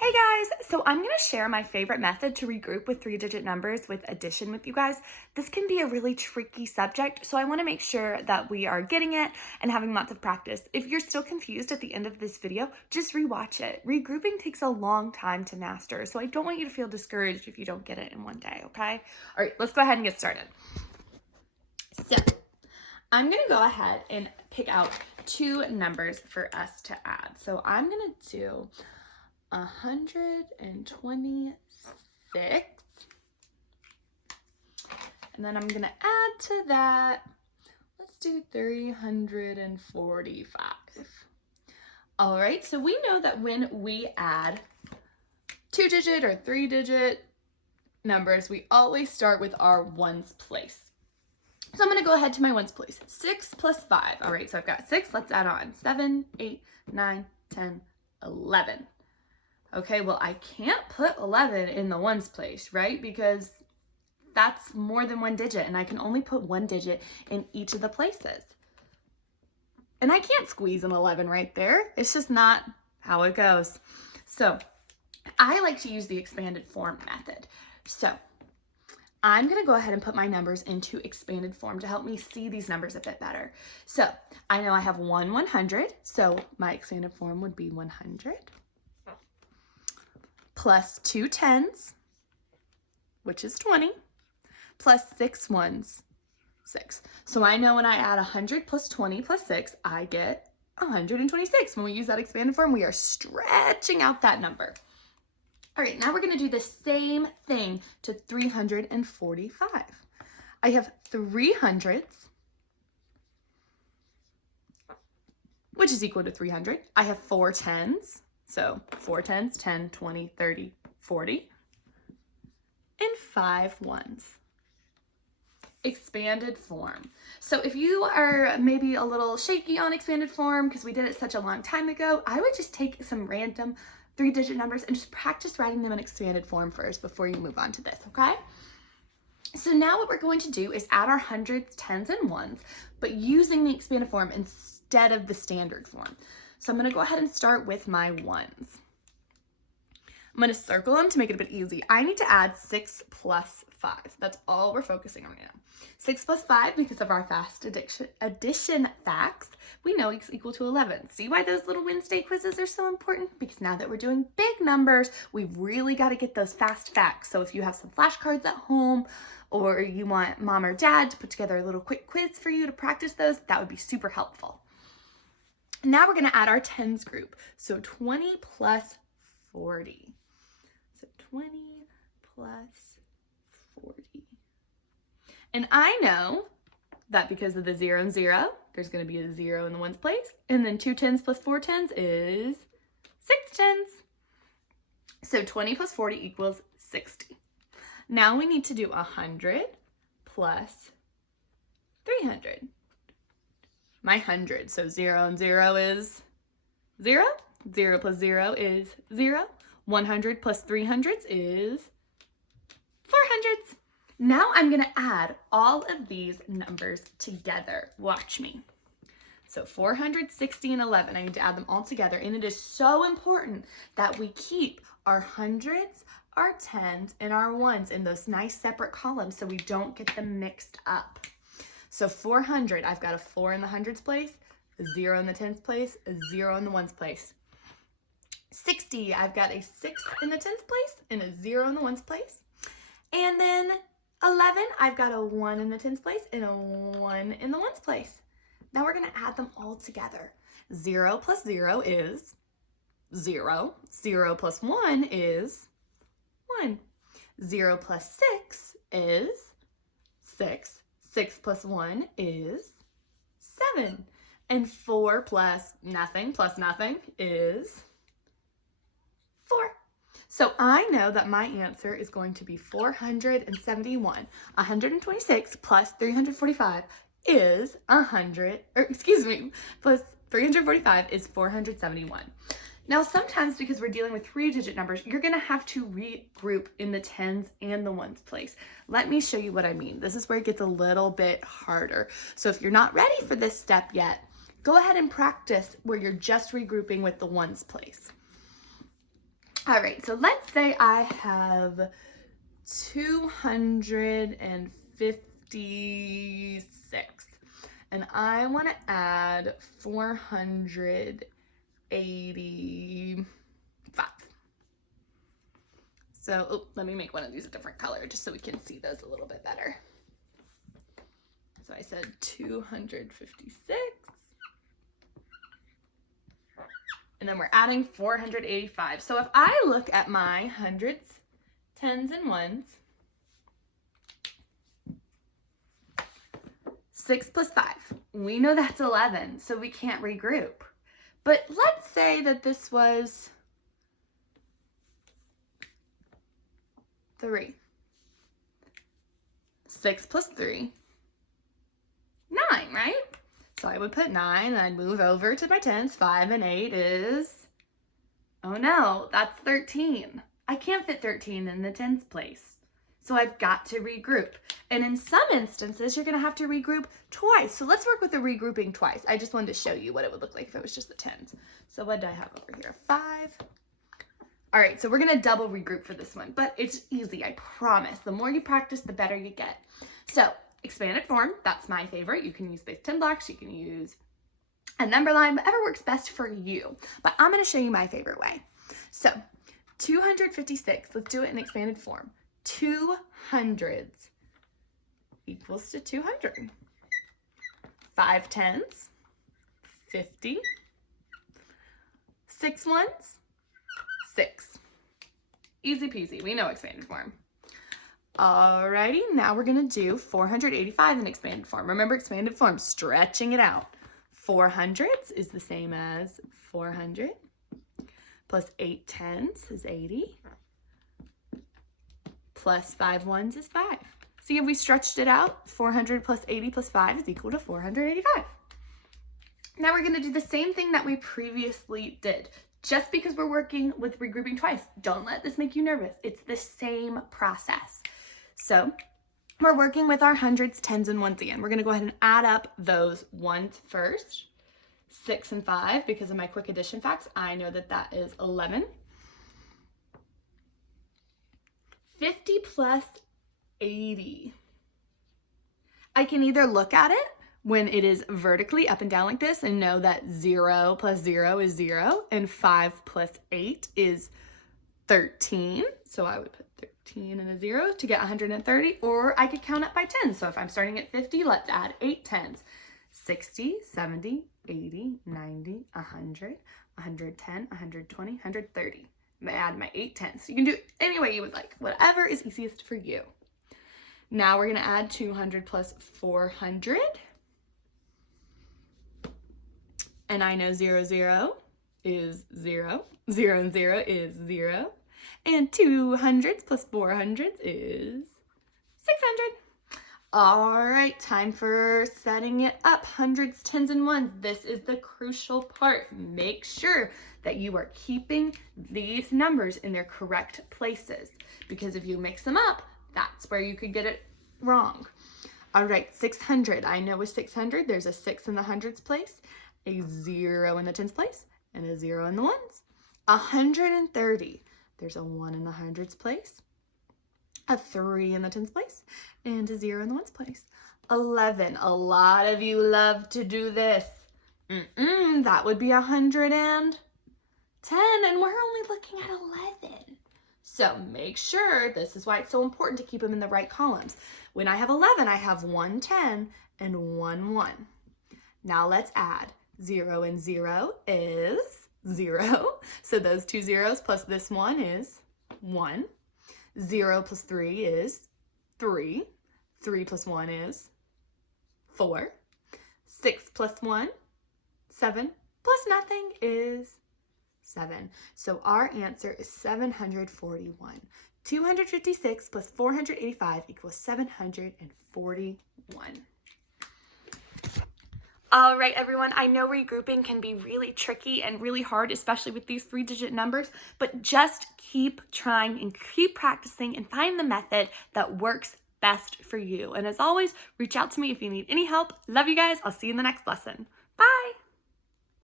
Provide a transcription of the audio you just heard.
Hey guys, so I'm going to share my favorite method to regroup with three-digit numbers with addition with you guys. This can be a really tricky subject, so I want to make sure that we are getting it and having lots of practice. If you're still confused at the end of this video, just rewatch it. Regrouping takes a long time to master, so I don't want you to feel discouraged if you don't get it in one day, okay? All right, let's go ahead and get started. So, I'm going to go ahead and pick out two numbers for us to add. So I'm going to do 126, and then I'm gonna add to that, let's do 345. All right, so we know that when we add two-digit or three-digit numbers, we always start with our ones place. So I'm gonna go ahead to my ones place. 6 plus 5. All right, so I've got 6, let's add on 7, 8, 9, 10, 11. Okay, well, I can't put 11 in the ones place, right? Because that's more than one digit, and I can only put one digit in each of the places. And I can't squeeze an 11 right there. It's just not how it goes. So I like to use the expanded form method. So I'm going to go ahead and put my numbers into expanded form to help me see these numbers a bit better. So I know I have 100, so my expanded form would be 100. Plus 2 tens, which is 20, plus 6 ones, 6. So I know when I add 100 plus 20 plus 6, I get 126. When we use that expanded form, we are stretching out that number. All right, now we're going to do the same thing to 345. I have 3 hundreds, which is equal to 300. I have 4 tens. So 4 tens, 10, 20, 30, 40, and 5 ones. Expanded form. So if you are maybe a little shaky on expanded form because we did it such a long time ago, I would just take some random three-digit numbers and just practice writing them in expanded form first before you move on to this, okay? So now what we're going to do is add our hundreds, tens, and ones, but using the expanded form instead of the standard form. So I'm going to go ahead and start with my ones. I'm going to circle them to make it a bit easy. I need to add 6 plus 5. That's all we're focusing on right now. 6 plus 5, because of our fast addition facts, we know it's equal to 11. See why those little Wednesday quizzes are so important? Because now that we're doing big numbers, we've really got to get those fast facts. So if you have some flashcards at home, or you want mom or dad to put together a little quick quiz for you to practice those, that would be super helpful. Now we're going to add our tens group. So 20 plus 40. So 20 plus 40. And I know that because of the 0 and 0, there's going to be a 0 in the ones place. And then 2 tens plus 4 tens is 6 tens. So 20 plus 40 equals 60. Now we need to do 100 plus 300. My 100, so 0 and 0 is 0. 0 plus 0 is 0. 100 plus 300s is 400s. Now I'm going to add all of these numbers together. Watch me. So 460 and 11, I need to add them all together. And it is so important that we keep our hundreds, our tens, and our ones in those nice separate columns so we don't get them mixed up. So 400, I've got a 4 in the hundreds place, a 0 in the tens place, a 0 in the ones place. 60, I've got a 6 in the tens place and a 0 in the ones place. And then 11, I've got a 1 in the tens place and a 1 in the ones place. Now we're going to add them all together. 0 plus 0 is 0. 0 plus 1 is 1. 0 plus 6 is 6. 6 plus 1 is 7. And 4 plus nothing is 4. So I know that my answer is going to be 471. 126 plus 345 is plus 345 is 471. Now, sometimes because we're dealing with three-digit numbers, you're going to have to regroup in the tens and the ones place. Let me show you what I mean. This is where it gets a little bit harder. So if you're not ready for this step yet, go ahead and practice where you're just regrouping with the ones place. All right, so let's say I have 256 and I want to add 485. So, let me make one of these a different color just so we can see those a little bit better. So I said 256. And then we're adding 485. So if I look at my hundreds, tens, and ones, 6 plus 5, we know that's 11, so we can't regroup. But let's say that this was 3. 6 plus 3, 9, right? So I would put 9 and I'd move over to my tens. 5 and 8 is, oh no, that's 13. I can't fit 13 in the tens place. So I've got to regroup. And in some instances, you're gonna have to regroup twice. So let's work with the regrouping twice. I just wanted to show you what it would look like if it was just the tens. So what do I have over here? 5. All right, so we're gonna double regroup for this one, but it's easy, I promise. The more you practice, the better you get. So expanded form, that's my favorite. You can use base 10 blocks, you can use a number line, whatever works best for you. But I'm gonna show you my favorite way. So 256, let's do it in expanded form. 200s equals to 200. 5 tens, 50. 6 ones, 6. Easy peasy, we know expanded form. Alrighty, now we're gonna do 485 in expanded form. Remember expanded form, stretching it out. 400s is the same as 400, plus 8 tens is 80, plus 5 ones is 5. See, if we stretched it out, 400 plus 80 plus 5 is equal to 485. Now we're gonna do the same thing that we previously did. Just because we're working with regrouping twice, don't let this make you nervous. It's the same process. So we're working with our hundreds, tens, and ones again. We're gonna go ahead and add up those ones first. 6 and 5, because of my quick addition facts, I know that that is 11. 50 plus 80. I can either look at it when it is vertically up and down like this and know that 0 plus 0 is 0 and 5 plus 8 is 13. So I would put 13 and a 0 to get 130, or I could count up by 10. So if I'm starting at 50, let's add 8 tens. 60, 70, 80, 90, 100, 110, 120, 130. I add my 8 tens. You can do it any way you would like, whatever is easiest for you. Now we're gonna add 200 plus 400. And I know 0, 0 is 0. 0 and 0 is 0. And 200s plus 400s is 600. All right, time for setting it up. Hundreds, tens, and ones. This is the crucial part. Make sure that you are keeping these numbers in their correct places, because if you mix them up, that's where you could get it wrong. All right, 600. I know with 600, there's a 6 in the hundreds place, a 0 in the tens place, and a 0 in the ones. 130. There's a 1 in the hundreds place, a 3 in the tens place, and a 0 in the ones place. 11. A lot of you love to do this. That would be 110, and we're only looking at 11. So make sure, this is why it's so important to keep them in the right columns. When I have 11, I have 1 10 and 1 1. Now let's add. 0 and 0 is 0. So those 2 zeros plus this 1 is 1. 0 plus 3 is 3. 3 plus 1 is 4. 6 plus 1, 7. Plus nothing is 7. So our answer is 741. 256 plus 485 equals 741. All right, everyone, I know regrouping can be really tricky and really hard, especially with these 3-digit numbers, but just keep trying and keep practicing and find the method that works best for you. And as always, reach out to me if you need any help. Love you guys. I'll see you in the next lesson. Bye.